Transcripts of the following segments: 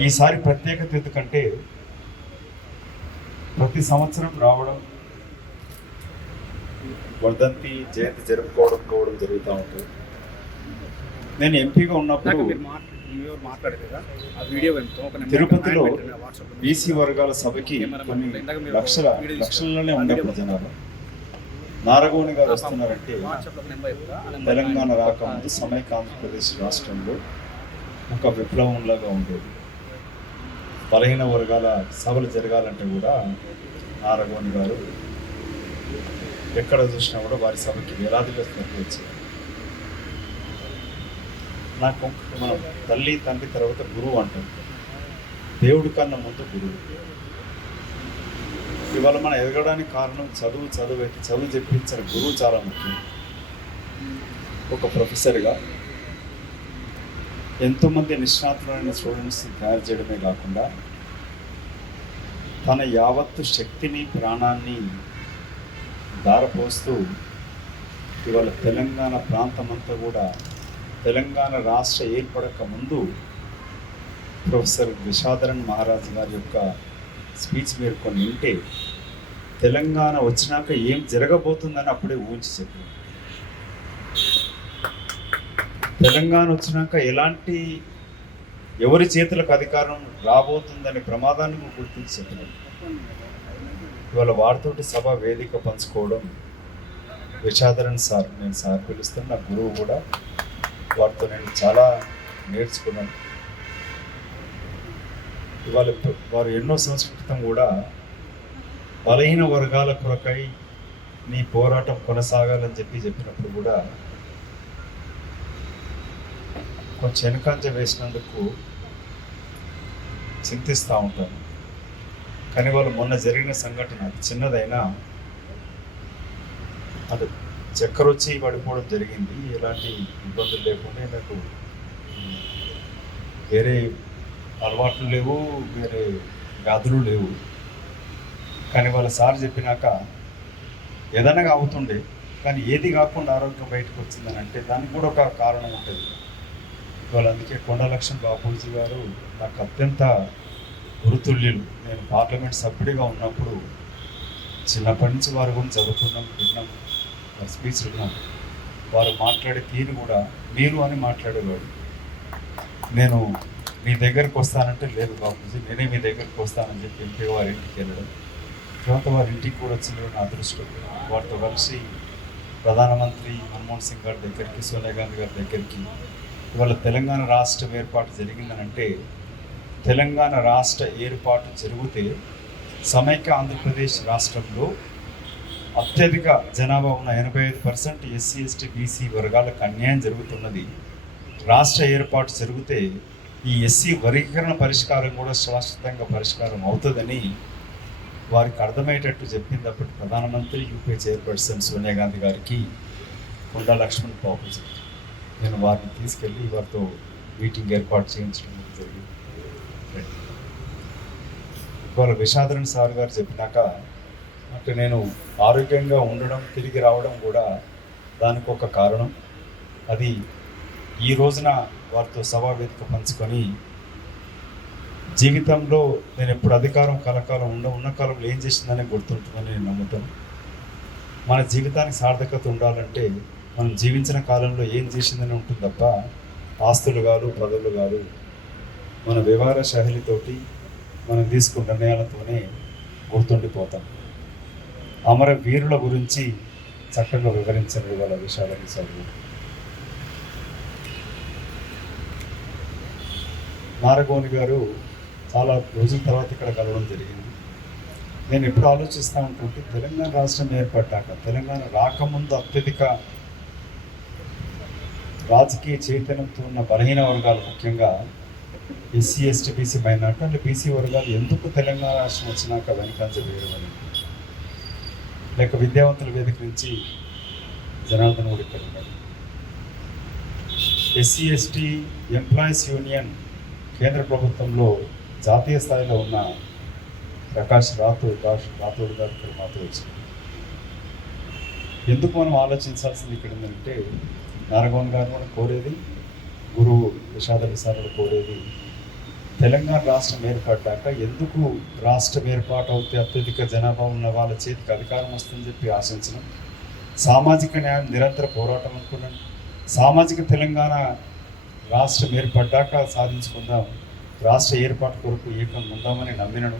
ఈసారి ప్రత్యేకత ఎందుకంటే ప్రతి సంవత్సరం రావడం వర్ధంతి జయంతి జరుపుకోవడం కోవడం జరుగుతూ ఉంటుంది నేను ఎంపీగా ఉన్నప్పుడు తిరుపతిలో. బీసీ వర్గాల సభకి కొన్ని లక్షల లక్షల్లోనే. ఉండేప్పుడు జనాలు నారగోని గారు వస్తున్నారంటే తెలంగాణ రాకముందు సమైక్య ఆంధ్రప్రదేశ్ రాష్ట్రంలో ఒక విప్లవంలాగా ఉండేది బలహీన వర్గాల సభలు జరగాలంటే కూడా నారగోని గారు ఎక్కడ చూసినా కూడా వారి సభకి వేలాదిగా తరలి నాకు మనం తల్లి తండ్రి తర్వాత గురువు అంటాం. దేవుడి కన్నా ముందు గురువు. ఇవాళ మనం ఎదగడానికి కారణం చదువు చదువు అయితే చదువు చెప్పించిన గురువు చాలా ముఖ్యం. ఒక ప్రొఫెసర్గా ఎంతోమంది నిష్ణాతులైన స్టూడెంట్స్ని తయారు చేయడమే కాకుండా తన యావత్తు శక్తిని ప్రాణాన్ని దారపోస్తూ ఇవాళ తెలంగాణ ప్రాంతమంతా కూడా తెలంగాణ రాష్ట్ర ఏర్పడక ముందు ప్రొఫెసర్ విషాదరన్ మహారాజ్ గారి యొక్క స్పీచ్ మీరు కొన్ని వింటే తెలంగాణ వచ్చినాక ఏం జరగబోతుందని అప్పుడే ఊహించి చెప్పారు తెలంగాణ వచ్చినాక ఎలాంటి ఎవరి చేతులకు అధికారం రాబోతుందనే ప్రమాదాన్ని కూడా గుర్తించి చెప్పినారు ఇవాళ వారితోటి సభ వేదిక పంచుకోవడం విషాదరన్ సార్ నేను సార్ పిలుస్తాను నా గురువు కూడా వారితో నేను చాలా నేర్చుకున్నాను. ఇవాళ వారు ఎన్నో సంస్కృతం కూడా బలహీన వర్గాల కొరకై నీ పోరాటం కొనసాగాలని చెప్పి చెప్పినప్పుడు కూడా కొంచెం వెనుకంజ వేసినందుకు చింతిస్తూ ఉంటాను కానీ వాళ్ళు మొన్న జరిగిన సంఘటన అది చిన్నదైనా అది చక్కెర వచ్చి పడిపోవడం జరిగింది. ఎలాంటి ఇబ్బందులు లేకుండా నాకు వేరే అలవాట్లు లేవు వేరే వ్యాధులు లేవు. కానీ వాళ్ళ సార్ చెప్పినాక ఏదైనా అవుతుండే కానీ ఏది కాకుండా ఆరోగ్యం బయటకు వచ్చిందని అంటే దానికి కూడా ఒక కారణం ఉంటుంది. ఇవాళ అందుకే కొండ లక్ష్మణ్ బాపూజీ గారు నాకు అత్యంత గురుతుల్యులు. నేను పార్లమెంట్ సభ్యుడిగా ఉన్నప్పుడు చిన్నప్పటి నుంచి వారు కూడా చదువుకున్నాం విన్నాం వారి స్పీచ్ విన్నాం. వారు మాట్లాడే తీరు కూడా మీరు అని మాట్లాడేవాడు నేను మీ దగ్గరకు వస్తానంటే లేదు బాపూజీ నేనే మీ దగ్గరికి వస్తానని చెప్పి ఎంపీ వారి ఇంటికి వెళ్ళడం. తర్వాత వారి ఇంటికి కూడా వచ్చిన నా అదృష్టం. వారితో కలిసి ప్రధానమంత్రి మన్మోహన్ సింగ్ గారి దగ్గరికి సోనియా గాంధీ గారి దగ్గరికి ఇవాళ తెలంగాణ రాష్ట్రం ఏర్పాటు జరిగిందనంటే తెలంగాణ రాష్ట్ర ఏర్పాటు జరిగితే సమైక్య ఆంధ్రప్రదేశ్ రాష్ట్రంలో అత్యధిక జనాభా ఉన్న ఎనభై ఐదు పర్సెంట్ ఎస్సీ ఎస్టీ బీసీ వర్గాలకు అన్యాయం జరుగుతున్నది. రాష్ట్ర ఏర్పాటు జరిగితే ఈ ఎస్సీ వర్గీకరణ పరిష్కారం కూడా శాశ్వతంగా పరిష్కారం అవుతుందని వారికి అర్థమయ్యేటట్టు చెప్పింది అప్పటి ప్రధానమంత్రి యూపీ చైర్పర్సన్ సోనియా గాంధీ గారికి కొండా లక్ష్మణ్ బాబుజీ నేను వారిని తీసుకెళ్ళి వారితో మీటింగ్ ఏర్పాటు చేయించడం జరిగింది. ఇవాళ విషాదరణ సార్ గారు చెప్పినాక అంటే నేను ఆరోగ్యంగా ఉండడం తిరిగి రావడం కూడా దానికి ఒక కారణం. అది ఈ రోజున వారితో సభా వేదిక పంచుకొని జీవితంలో నేను ఎప్పుడు అధికారం కలకాలం ఉండ ఉన్న కాలంలో ఏం చేసిందని గుర్తుంటుందని నేను నమ్ముతాను. మన జీవితానికి సార్థకత ఉండాలంటే మనం జీవించిన కాలంలో ఏం చేసిందని ఉంటుంది తప్ప ఆస్తులు కాదు పదవులు కాదు మన వ్యవహార శైలితోటి మనం తీసుకున్న నిర్ణయాలతోనే గుర్తుండిపోతాం. అమర వీరుల గురించి చక్కగా వివరించారు వాళ్ళ విషయాలని చదువు. నారగోని గారు చాలా రోజుల తర్వాత ఇక్కడ కలవడం జరిగింది. నేను ఎప్పుడు ఆలోచిస్తూ ఉంటుంటే తెలంగాణ రాష్ట్రం ఏర్పడ్డాక తెలంగాణ రాకముందు అత్యధిక రాజకీయ చైతన్యంతో ఉన్న బలహీన వర్గాలు ముఖ్యంగా ఎస్సీ ఎస్టీ బీసీ మైనార్టీ అంటే బీసీ వర్గాలు ఎందుకు తెలంగాణ రాష్ట్రం వచ్చినాక వెనకంజ వేయడం అని లేక విద్యావంతుల వేదిక నుంచి జనార్దన్ కూడా ఇక్కడ ఉన్నాడు ఎస్సీ ఎస్టీ ఎంప్లాయీస్ యూనియన్ కేంద్ర ప్రభుత్వంలో జాతీయ స్థాయిలో ఉన్న ప్రకాష్ రాథోడ్ రాష్ రాథోడ్ గారు ఇక్కడ మాతో వచ్చింది ఎందుకు మనం ఆలోచించాల్సింది ఇక్కడ ఏంటంటే నారగోన్ గారు కూడా కోరేది గురువు విషాద విశారడు కోరేది తెలంగాణ రాష్ట్రం ఏర్పడ్డాక ఎందుకు రాష్ట్రం ఏర్పాటు అవుతే అత్యధిక జనాభా ఉన్న వాళ్ళ చేతికి అధికారం వస్తుందని చెప్పి ఆశించడం సామాజిక న్యాయం నిరంతర పోరాటం అనుకున్నాను. సామాజిక తెలంగాణ రాష్ట్రం ఏర్పడ్డాక సాధించుకుందాం. రాష్ట్ర ఏర్పాటు కొరకు ఏకం ఉందామని నమ్మినను.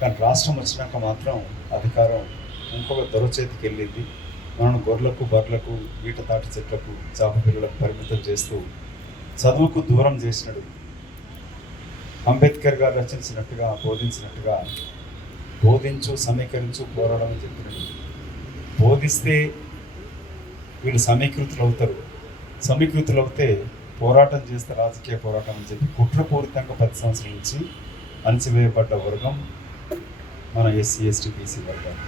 కానీ రాష్ట్రం వచ్చినాక మాత్రం అధికారం ఇంకొక దొర చేతికి వెళ్ళింది. మనం గొర్రెలకు బర్రెలకు వీటతాటి తాటి చెట్లకు చాప పిల్లలకు పరిమితం చేస్తూ చదువుకు దూరం చేసినాడు. అంబేద్కర్ గారు రచించినట్టుగా బోధించినట్టుగా బోధించు సమీకరించు పోరాడమని చెప్పినాడు. బోధిస్తే వీళ్ళు సమీకృతులు అవుతారు సమీకృతులు అవుతే పోరాటం చేస్తే రాజకీయ పోరాటం అని చెప్పి కుట్రపూరితంగా పది సంవత్సరాల నుంచి అణచివేయబడ్డ వర్గం మన ఎస్సీ ఎస్టీ బీసీ వర్గాలు.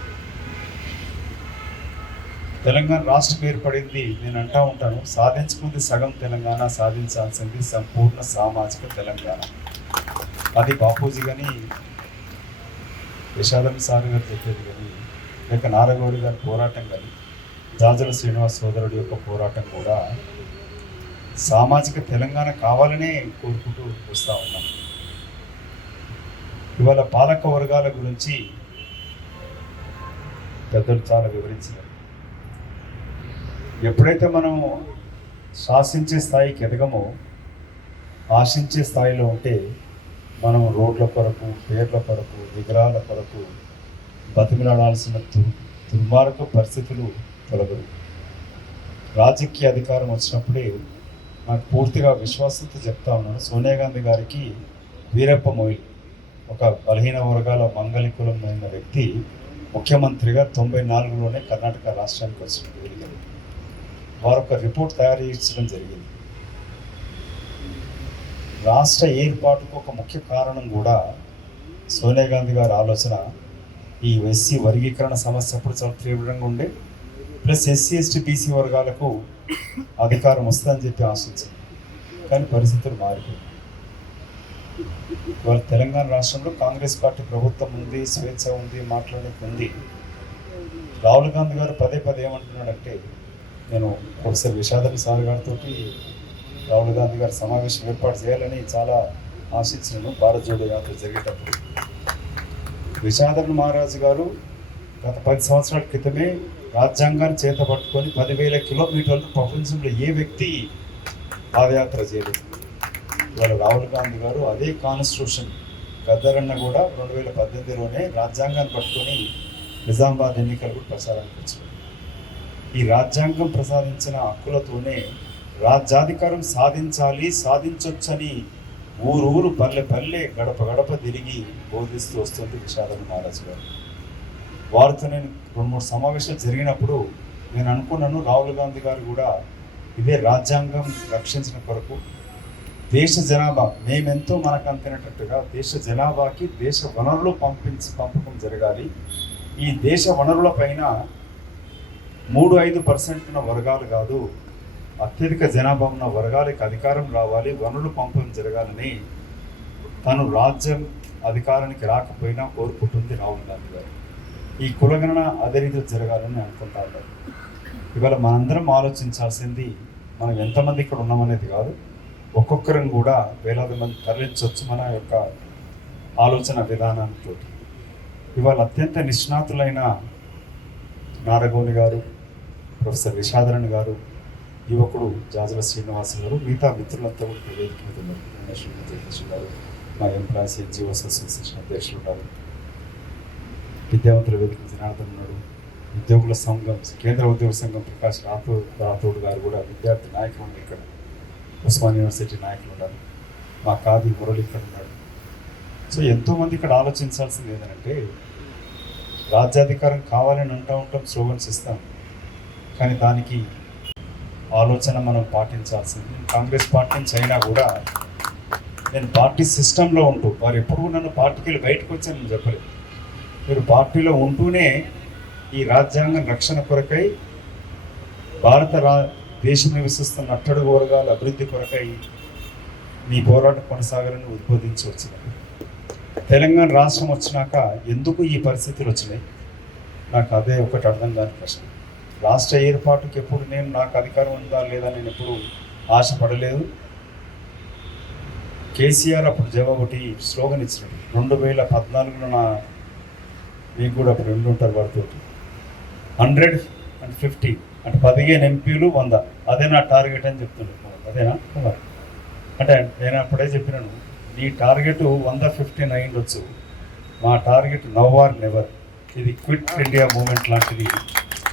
తెలంగాణ రాష్ట్రం ఏర్పడింది నేను అంటా ఉంటాను. సాధించుకుంది సగం తెలంగాణ సాధించాల్సింది సంపూర్ణ సామాజిక తెలంగాణ. అది బాపూజీ కానీ విషాదం సార్ గారు చెప్పేది కానీ లేక నారగౌడి గారి పోరాటం కానీ జాజల శ్రీనివాస్ సోదరుడి యొక్క పోరాటం కూడా సామాజిక తెలంగాణ కావాలనే కోరుకుంటూ వస్తూ ఉన్నాం. ఇవాళ పాలక వర్గాల గురించి పెద్దలు చాలా వివరించారు ఎప్పుడైతే మనం శాసించే స్థాయికి ఎదగమో ఆశించే స్థాయిలో ఉంటే మనం రోడ్ల కొరకు పేర్ల కొరకు విగ్రహాల కొరకు బతిమిలాడాల్సిన దు దుర్మార్గ పరిస్థితులు తొలగరు. రాజకీయ అధికారం వచ్చినప్పుడే నాకు పూర్తిగా విశ్వాసంతో చెప్తా ఉన్నాను. సోనియా గాంధీ గారికి వీరప్ప మొయిల్ ఒక బలహీన వర్గాల మంగళికులమైన వ్యక్తి ముఖ్యమంత్రిగా తొంభై నాలుగులోనే కర్ణాటక రాష్ట్రానికి వచ్చినట్టు వెలిగారు వారు ఒక రిపోర్ట్ తయారు చేయించడం జరిగింది. రాష్ట్ర ఏర్పాటుకు ఒక ముఖ్య కారణం కూడా సోనియా గాంధీ గారి ఆలోచన ఈ ఎస్సీ వర్గీకరణ సమస్య అప్పుడు చాలా తీవ్రంగా ఉండే ప్లస్ ఎస్సీ ఎస్టీ బీసీ వర్గాలకు అధికారం వస్తుందని చెప్పి ఆశించింది. కానీ పరిస్థితులు మారిపోయాయి. ఇవాళ తెలంగాణ రాష్ట్రంలో కాంగ్రెస్ పార్టీ ప్రభుత్వం ఉంది స్వేచ్ఛ ఉంది మాట్లాడేది ఉంది. రాహుల్ గాంధీ గారు పదే పదే ఏమంటున్నాడంటే నేను ఒకసారి విషాదరి సార్ గారితో రాహుల్ గాంధీ గారి సమావేశం ఏర్పాటు చేయాలని చాలా ఆశించినాను. భారత్ జోడో యాత్ర జరిగేటప్పుడు విషాదన్ మహారాజు గారు గత పది సంవత్సరాల క్రితమే రాజ్యాంగాన్ని చేత పట్టుకొని పదివేల కిలోమీటర్లు ప్రపంచంలో ఏ వ్యక్తి పాదయాత్ర చేయలేదు. ఇవాళ రాహుల్ గాంధీ గారు అదే కాన్స్టిట్యూషన్ గద్దరన్న కూడా రెండు వేల పద్దెనిమిదిలోనే రాజ్యాంగాన్ని పట్టుకొని నిజామాబాద్ ఎన్నికలు కూడా ప్రచారానికి వచ్చారు ఈ రాజ్యాంగం ప్రసాదించిన హక్కులతోనే రాజ్యాధికారం సాధించాలి సాధించొచ్చని ఊరు ఊరు పల్లె పల్లె గడప గడప తిరిగి బోధిస్తూ వస్తుంది విషాదం మహారాజు గారు. వారితో నేను రెండు మూడు సమావేశాలు జరిగినప్పుడు నేను అనుకున్నాను రాహుల్ గాంధీ గారు కూడా ఇదే రాజ్యాంగం రక్షించిన కొరకు దేశ జనాభా మేమెంతో మనకు అంతినట్టుగా దేశ జనాభాకి దేశ వనరులు పంపించి పంపకం జరగాలి. ఈ దేశ వనరుల పైన మూడు ఐదు పర్సెంట్ ఉన్న వర్గాలు కాదు అత్యధిక జనాభా ఉన్న వర్గాలకు అధికారం రావాలి వనరులు పంపడం జరగాలని తను రాజ్యం అధికారానికి రాకపోయినా కోరుకుంటుంది రాహుల్ గాంధీ గారు. ఈ కులగణన అదే రీతిలో జరగాలని అనుకుంటారు ఇవాళ మనందరం ఆలోచించాల్సింది మనం ఎంతమంది ఇక్కడ ఉన్నామనేది కాదు ఒక్కొక్కరం కూడా వేలాది మంది తరలించవచ్చు మన యొక్క ఆలోచన విధానంతో ఇవాళ అత్యంత నిష్ణాతులైన నారగోని గారు ప్రొఫెసర్ విషాదరణ్ గారు యువకుడు జాజల శ్రీనివాస్ గారు మిగతా మిత్రులంతా కూడా వేదిక మీద ఉన్నారు. నేషనల్ అధ్యక్షులు గారు మా ఎంప్లాయీస్ ఎన్జిఓస్ అసోసియేషన్ అధ్యక్షులు ఉన్నారు విద్యావంతుల వేదిక జనార్దన్ ఉన్నాడు. ఉద్యోగుల సంఘం కేంద్ర ఉద్యోగ సంఘం ప్రకాష్ రాథోడ్ రాథోడ్ గారు కూడా విద్యార్థి నాయకులు ఉన్నారు ఇక్కడ. ఉస్మాన్ యూనివర్సిటీ నాయకులు ఉన్నారు. మా కాది మురళి ఇక్కడ ఉన్నాడు. సో ఎంతోమంది ఇక్కడ ఆలోచించాల్సింది ఏంటంటే రాజ్యాధికారం కావాలని అంటూ ఉంటాం స్లోగన్స్ ఇస్తాం. కానీ దానికి ఆలోచన మనం పాటించాల్సింది. కాంగ్రెస్ పార్టీ నుంచి అయినా కూడా నేను పార్టీ సిస్టంలో ఉంటూ వారు ఎప్పుడు నన్ను పార్టీకి వెళ్ళి బయటకు వచ్చాను నేను చెప్పలేదు. మీరు పార్టీలో ఉంటూనే ఈ రాజ్యాంగం రక్షణ కొరకై భారత రా దేశం నివసిస్తున్న అట్టడుగు వర్గాల అభివృద్ధి కొరకై మీ పోరాటం కొనసాగాలని ఉద్బోధించి వచ్చినారు తెలంగాణ రాష్ట్రం వచ్చినాక ఎందుకు ఈ పరిస్థితులు వచ్చినాయి? నాకు అదే ఒకటి అర్థం కాని ప్రశ్న. రాష్ట్ర ఏర్పాటుకి ఎప్పుడు నేను నాకు అధికారం ఉందా లేదా నేను ఎప్పుడు ఆశపడలేదు. కేసీఆర్ అప్పుడు జవాబుటి స్లోగన్ ఇచ్చినాడు రెండు వేల పద్నాలుగులో నా మీకు కూడా అప్పుడు రెండు ఉంటారు వాడితో హండ్రెడ్ అండ్ ఫిఫ్టీ అంటే పదిహేను ఎంపీలు వంద. అదే నా టార్గెట్ అని చెప్తున్నాడు అదేనా? అంటే నేను అప్పుడే చెప్పినాను. నీ టార్గెట్ వంద ఫిఫ్టీన్ అయ్యిండొచ్చు మా టార్గెట్ నవ్ ఆర్ నెవర్. ఇది క్విట్ ఇండియా మూమెంట్ లాంటిది.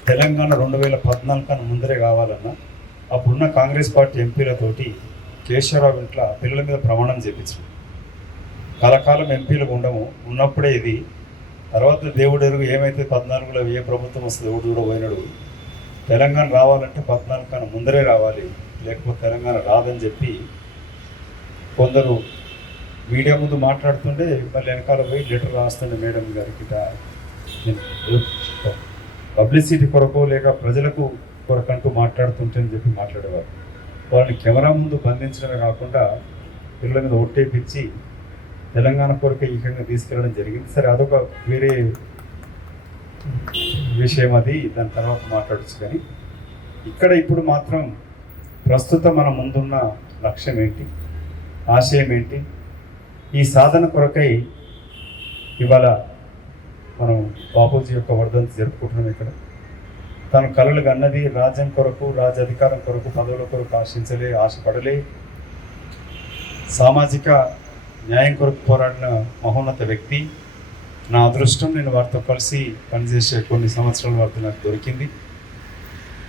తెలంగాణ రెండు వేల పద్నాలుగు కన్నా ముందరే కావాలన్నా అప్పుడున్న కాంగ్రెస్ పార్టీ ఎంపీలతోటి కేశవరావు ఇంట్లో పిల్లల మీద ప్రమాణం చేపించారు కలకాలం ఎంపీలు ఉండము ఉన్నప్పుడే ఇది. తర్వాత దేవుడు ఎరుగు ఏమైతే పద్నాలుగులో ఏ ప్రభుత్వం వస్తుంది దేవుడు కూడా పోయినాడు. తెలంగాణ రావాలంటే పద్నాలుగు కన్నా ముందరే రావాలి లేకపోతే తెలంగాణ రాదని చెప్పి కొందరు మీడియా ముందు మాట్లాడుతుంటే మళ్ళీ వెనకాల పోయి లెటర్ రాస్తుండే మేడం గారికి పబ్లిసిటీ కొరకు లేక ప్రజలకు కొరకంటూ మాట్లాడుతుంటే అని చెప్పి మాట్లాడేవారు. వాళ్ళని కెమెరా ముందు బంధించడమే కాకుండా పిల్లల మీద ఒట్టేపిచ్చి తెలంగాణ కొరకు ఈకంగా తీసుకెళ్ళడం జరిగింది. సరే అదొక వేరే విషయం అది. దాని తర్వాత మాట్లాడచ్చు కానీ ఇక్కడ ఇప్పుడు మాత్రం ప్రస్తుతం మన ముందున్న లక్ష్యం ఏంటి? ఆశయం ఏంటి? ఈ సాధన కొరకై ఇవాళ మనం బాపూజీ యొక్క వర్ధంతి జరుపుకుంటున్నాం ఇక్కడ. తన కలలు అన్నది రాజ్యం కొరకు రాజ అధికారం కొరకు పదవుల కొరకు ఆశించలే ఆశపడలే. సామాజిక న్యాయం కొరకు పోరాడిన మహోన్నత వ్యక్తి. నా అదృష్టం నేను వారితో కలిసి పనిచేసే కొన్ని సంవత్సరాల వరకు నాకు దొరికింది.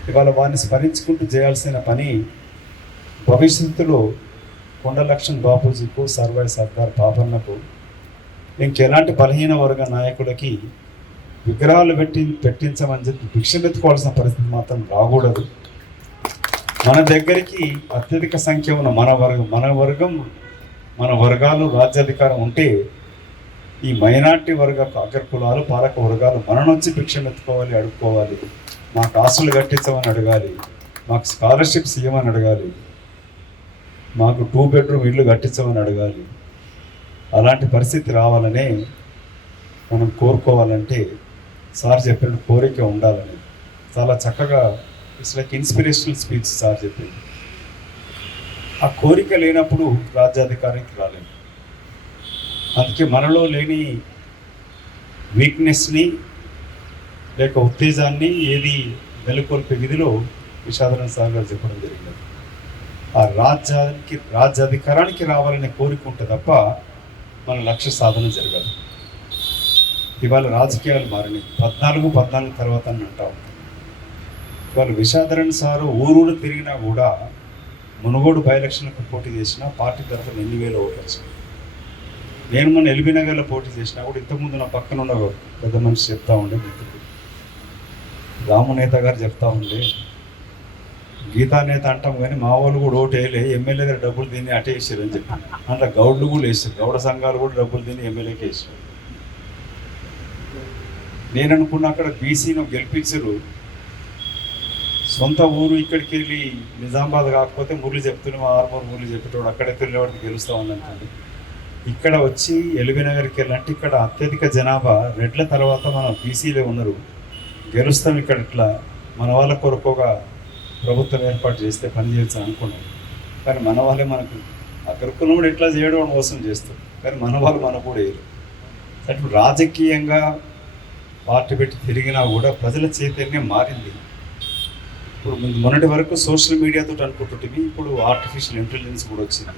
ఇవాళ వారిని స్మరించుకుంటూ చేయాల్సిన పని భవిష్యత్తులో కొండలక్ష్మణ్ బాపూజీకు సర్వాయి సర్దార్ పాపన్నకు ఇంకెలాంటి బలహీన వర్గ నాయకుడికి విగ్రహాలు పెట్టి పెట్టించమని చెప్పి భిక్షమెత్తుకోవాల్సిన పరిస్థితి మాత్రం రాకూడదు. మన దగ్గరికి అత్యధిక సంఖ్య ఉన్న మన వర్గం మన వర్గం మన వర్గాలు రాజ్యాధికారం ఉంటే ఈ మైనార్టీ వర్గ అగ్ర కులాలు పాలక వర్గాలు మన నుంచి భిక్షమెత్తుకోవాలి అడుక్కోవాలి. మాకు ఆస్తులు కట్టించమని అడగాలి. మాకు స్కాలర్షిప్స్ ఇవ్వమని అడగాలి. మాకు టూ బెడ్రూమ్ ఇల్లు కట్టించమని అడగాలి. అలాంటి పరిస్థితి రావాలని మనం కోరుకోవాలంటే సార్ చెప్పిన కోరిక ఉండాలని. చాలా చక్కగా it's like inspirational speech sir చెప్పింది ఆ కోరిక లేనప్పుడు రాజ్యాధికారికి రాలేము. అందుకే మనలో లేని వీక్నెస్ని లేక ఉత్తేజాన్ని ఏది నెలకొల్పే విధిలో విషాదరణ సార్ గారు చెప్పడం జరిగింది. ఆ రాజ్యానికి రాజ్యాధికారానికి రావాలనే కోరిక ఉంటే తప్ప మన లక్ష్య సాధన జరగదు ఇవాళ రాజకీయాలు మారినాయి. పద్నాలుగు పద్నాలుగు తర్వాత అని అంటాం. ఇవాళ విషాదరణ్ సారు ఊరూరు తిరిగినా కూడా మునుగోడు బై ఎలక్షన్లకు పోటీ చేసిన పార్టీ తరఫున ఎన్ని వేల ఓట్లు నేను మన ఎల్బీ నగర్లో పోటీ చేసినా కూడా ఇంతకుముందు నా పక్కన ఉన్న పెద్ద మనిషి చెప్తా ఉండే మిత్రుడు రామునేత గారు చెప్తా ఉండే గీతా నేత అంటాం కానీ మా వాళ్ళు కూడా ఓటు వేయలే ఎమ్మెల్యే దగ్గర డబ్బులు తిని అటే వేసారు అని చెప్పి. అట్లా గౌడ్లు కూడా వేసారు గౌడ సంఘాలు కూడా డబ్బులు తిని ఎమ్మెల్యేకి వేసారు నేను అనుకున్న అక్కడ బీసీను గెలిపించరు. సొంత ఊరు ఇక్కడికి వెళ్ళి నిజామాబాద్ కాకపోతే మురళి చెప్తున్నాం ఆర్మూర్ మురళి చెప్పేటోడు అక్కడే వెళ్ళేవాడికి గెలుస్తామని అనుకోండి ఇక్కడ వచ్చి ఎల్బీనగర్కి వెళ్ళాలంటే ఇక్కడ అత్యధిక జనాభా రెడ్ల తర్వాత మన బీసీలే ఉన్నారు. గెలుస్తాం ఇక్కడ ఇట్లా మన వాళ్ళ కొరకుగా ప్రభుత్వం ఏర్పాటు చేస్తే పని చేయొచ్చు అనుకున్నాం. కానీ మన వాళ్ళే మనకు అక్కడికున్నప్పుడు ఎట్లా చేయడం మోసం చేస్తారు. కానీ మన వాళ్ళు మనకు కూడా వేయరు. అటు రాజకీయంగా పార్టీ పెట్టి తిరిగినా కూడా ప్రజల చైతన్యం మారింది. ఇప్పుడు ముందు- మొన్నటి వరకు సోషల్ మీడియాతో అనుకుంటుంటివి ఇప్పుడు ఆర్టిఫిషియల్ ఇంటెలిజెన్స్ కూడా వచ్చింది.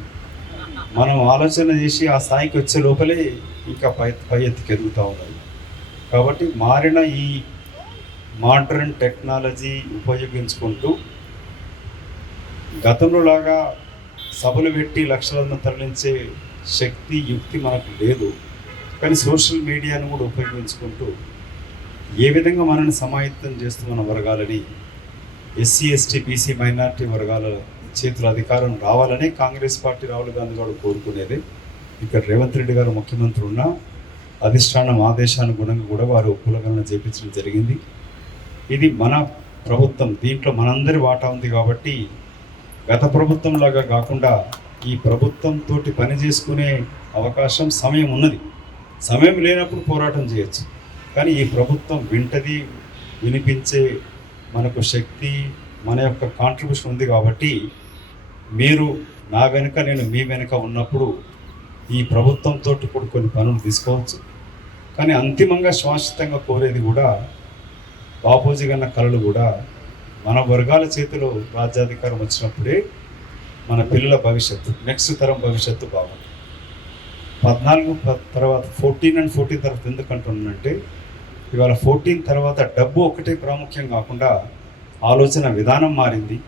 మనం ఆలోచన చేసి ఆ స్థాయికి వచ్చే లోపలే ఇంకా పై పై ఎత్తుకి ఎదుగుతూ ఉన్నాయి కాబట్టి మారిన ఈ మోడర్న్ టెక్నాలజీ ఉపయోగించుకుంటూ గతంలో లాగా సభలు పెట్టి లక్షలను తరలించే శక్తి యుక్తి మనకు లేదు. కానీ సోషల్ మీడియాను కూడా ఉపయోగించుకుంటూ ఏ విధంగా మనల్ని సమాయత్తం చేస్తూ మన వర్గాలని ఎస్సీ ఎస్టీ బీసీ మైనార్టీ వర్గాల చేతుల అధికారం రావాలని కాంగ్రెస్ పార్టీ రాహుల్ గాంధీ గారు కోరుకునేది. ఇక్కడ రేవంత్ రెడ్డి గారు ముఖ్యమంత్రి ఉన్న అధిష్టానం ఆదేశానుగుణంగా కూడా వారు కులగణన చేపించడం జరిగింది. ఇది మన ప్రభుత్వం దీంట్లో మనందరి వాటా ఉంది కాబట్టి గత ప్రభుత్వం లాగా కాకుండా ఈ ప్రభుత్వంతో పని చేసుకునే అవకాశం సమయం ఉన్నది. సమయం లేనప్పుడు పోరాటం చేయొచ్చు. కానీ ఈ ప్రభుత్వం వింటది వినిపించే మనకు శక్తి మన యొక్క కాంట్రిబ్యూషన్ ఉంది కాబట్టి మీరు నా వెనుక నేను మీ వెనుక ఉన్నప్పుడు ఈ ప్రభుత్వంతో కూడా కొన్ని పనులు తీసుకోవచ్చు. కానీ అంతిమంగా శాశ్వతంగా కోరేది కూడా బాపూజీ గన్న కళలు కూడా మన వర్గాల చేతిలో రాజ్యాధికారం వచ్చినప్పుడే మన పిల్లల భవిష్యత్తు నెక్స్ట్ తరం భవిష్యత్తు బాగుంది. పద్నాలుగు తర్వాత ఫోర్టీన్ అండ్ ఫోర్టీన్ తర్వాత ఎందుకంటున్నానంటే ఇవాళ ఫోర్టీన్ తర్వాత డబ్బు ఒకటే ప్రాముఖ్యం కాకుండా ఆలోచన విధానం మారింది.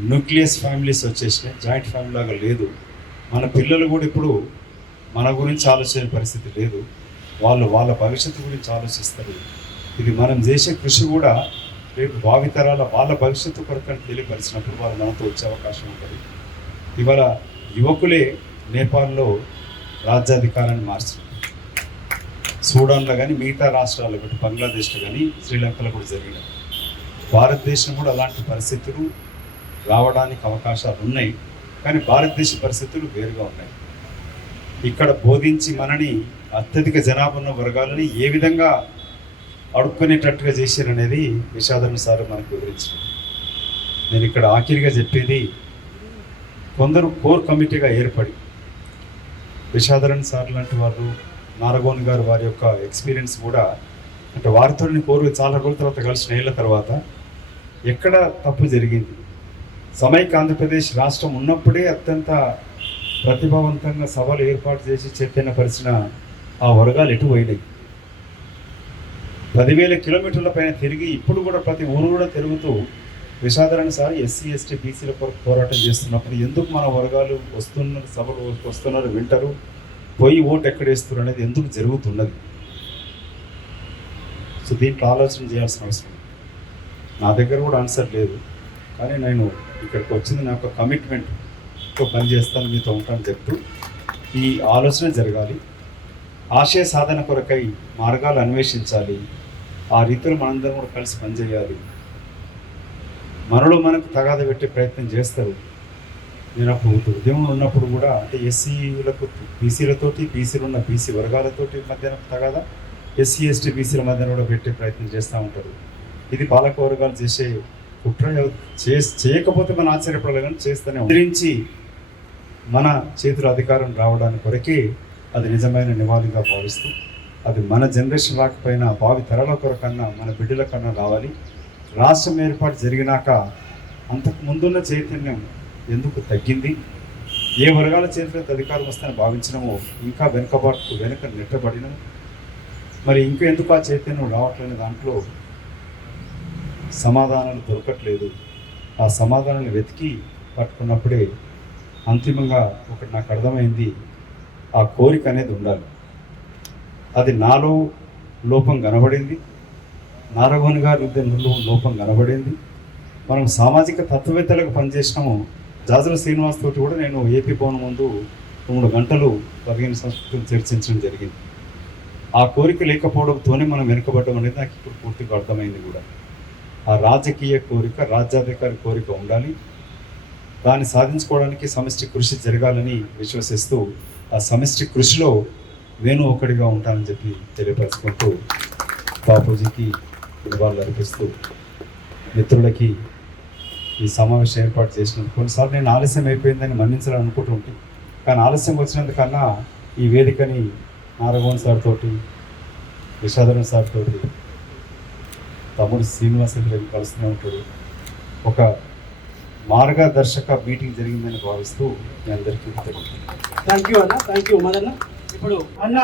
న్యూక్లియస్ ఫ్యామిలీస్ వచ్చేసినాయి జాయింట్ ఫ్యామిలీ లాగా లేదు. మన పిల్లలు కూడా ఇప్పుడు మన గురించి ఆలోచించే పరిస్థితి లేదు. వాళ్ళు వాళ్ళ భవిష్యత్తు గురించి ఆలోచిస్తారు. ఇది మనం చేసే కృషి కూడా రేపు భావితరాల వాళ్ళ భవిష్యత్తు కొరకు తెలియపరిచినప్పుడు వాళ్ళు మనతో వచ్చే అవకాశం ఉంటుంది. ఇవాళ యువకులే నేపాల్లో రాజ్యాధికారాన్ని మార్చారు. సూడాన్లో కానీ మిగతా రాష్ట్రాల్లో కానీ బంగ్లాదేశ్లో కానీ శ్రీలంకలో కూడా జరిగినాయి. భారతదేశం కూడా అలాంటి పరిస్థితులు రావడానికి అవకాశాలు ఉన్నాయి. కానీ భారతదేశ పరిస్థితులు వేరుగా ఉన్నాయి. ఇక్కడ బోధించి మనని అత్యధిక జనాభా ఉన్న వర్గాలని ఏ విధంగా అడుక్కునేటట్టుగా చేశారనేది విషాదరణ సార్ మనకు వివరించారు నేను ఇక్కడ ఆఖరిగా చెప్పేది కొందరు కోర్ కమిటీగా ఏర్పడి విషాదరణ్ సార్ లాంటి వారు నారగోన్ గారు వారి యొక్క ఎక్స్పీరియన్స్ కూడా అంటే వారితో కోరు చాలా రోజుల తర్వాత కలిసిన ఏళ్ళ తర్వాత ఎక్కడ తప్పు జరిగింది? సమైక్య ఆంధ్రప్రదేశ్ రాష్ట్రం ఉన్నప్పుడే అత్యంత ప్రతిభావంతంగా సభలు ఏర్పాటు చేసి చైతన్యపరిచిన ఆ వర్గాలు ఎటు పోయినాయి? పదివేల కిలోమీటర్ల పైన తిరిగి ఇప్పుడు కూడా ప్రతి ఊరు కూడా తిరుగుతూ విషాదరణ సార్ ఎస్సీ ఎస్టీ బీసీల కొరకు పోరాటం చేస్తున్నప్పుడు ఎందుకు మన వర్గాలు వస్తున్నారు సభలు వస్తున్నారు వింటారు? పోయి ఓటు ఎక్కడ వేస్తారు అనేది ఎందుకు జరుగుతున్నది? సో దీంట్లో ఆలోచన చేయాల్సిన అవసరం నా దగ్గర కూడా ఆన్సర్ లేదు. కానీ నేను ఇక్కడికి వచ్చింది నాకు కమిట్మెంట్తో పని చేస్తాను మీతో ఉంటాను చెప్తూ ఈ ఆలోచన జరగాలి. ఆశయ సాధన కొరకై మార్గాలు అన్వేషించాలి. ఆ రీతిలో మనందరం కూడా కలిసి పనిచేయాలి. మనలో మనకు తగాద పెట్టే ప్రయత్నం చేస్తారు. నేను అప్పుడు ఉద్యమంలో ఉన్నప్పుడు కూడా అంటే ఎస్సీలకు బీసీలతోటి బీసీలు ఉన్న బీసీ వర్గాలతోటి మధ్యన తగాద ఎస్సీ ఎస్టీ బీసీల మధ్యన కూడా పెట్టే ప్రయత్నం చేస్తూ ఉంటారు. ఇది పాలక వర్గాలు చేసే కుట్ర చే చేయకపోతే మనం ఆశ్చర్యపడాలి కానీ చేస్తూనే ఉద్ధరించి మన చేతుల అధికారం రావడానికి కొరకే అది నిజమైన నివాళిగా భావిస్తూ అది మన జనరేషన్ రాకపోయినా భావి తరాల కొరకన్నా మన బిడ్డల కన్నా రావాలి. రాష్ట్రం ఏర్పాటు జరిగినాక అంతకు ముందున్న చైతన్యం ఎందుకు తగ్గింది? ఏ వర్గాల చేతులకు అధికారం వస్తుందని భావించినామో ఇంకా వెనుకబాటు వెనుక నెట్టబడిన. మరి ఇంకా ఎందుకు ఆ చైతన్యం రావట్లేని దాంట్లో సమాధానాలు దొరకట్లేదు. ఆ సమాధానాలు వెతికి పట్టుకున్నప్పుడే అంతిమంగా ఒకటి నాకు అర్థమైంది. ఆ కోరిక అనేది ఉండాలి. అది నాలో లోపం కనబడింది. నారగోని గారి ఉద్యమంలో లోపం కనబడింది. మనం సామాజిక తత్వవేత్తలకు పనిచేసినాము. జాజుల శ్రీనివాస్ తోటి కూడా నేను ఏపీ భవన్ ముందు మూడు గంటలు పదిహేను సంస్కృతిని చర్చించడం జరిగింది. ఆ కోరిక లేకపోవడంతోనే మనం వెనుకబడడం అనేది నాకు ఇప్పుడు పూర్తిగా అర్థమైంది కూడా. ఆ రాజకీయ కోరిక రాజ్యాధికారి కోరిక ఉండాలి. దాన్ని సాధించుకోవడానికి సమిష్టి కృషి జరగాలని విశ్వసిస్తూ ఆ సమిష్టి కృషిలో నేను ఒకటిగా ఉంటానని చెప్పి తెలియపరుచుకుంటూ బాపూజీకి నివాళులు అర్పిస్తూ మిత్రులకి ఈ సమావేశం ఏర్పాటు చేసినందుకు కొన్నిసార్లు నేను ఆలస్యం అయిపోయిందని మన్నించాలని అనుకుంటూ కానీ ఆలస్యం వచ్చినందుకన్నా ఈ వేదికని నారగోన్ సార్ తోటి విషాదరణ సార్ తోటి తమ్ముడు శ్రీనివాస రెడ్డి కలుస్తూనే ఉంటాడు ఒక మార్గదర్శక మీటింగ్ జరిగిందని భావిస్తూ మీ అందరికీ థ్యాంక్ యూ అన్న థ్యాంక్ యూ మదన్న. ఇప్పుడు అన్న